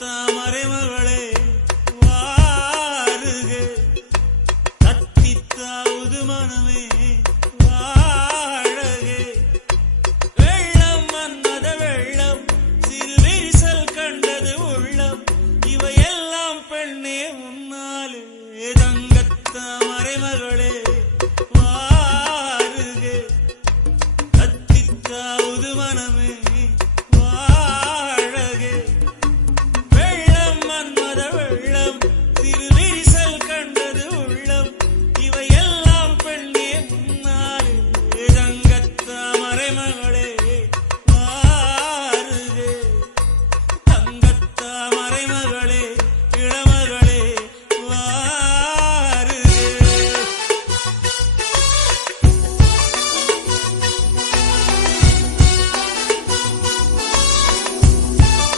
தங்கத்தாமரை மகளே வாருக, தத்தித்தாவது மனமே வாழக. வெள்ளம் மன்மத வெள்ளம், சிறு விரிசல் கண்டது உள்ளம், இவையெல்லாம் பெண்ணே உன்னாலே. தங்கத்தாமரை மகளே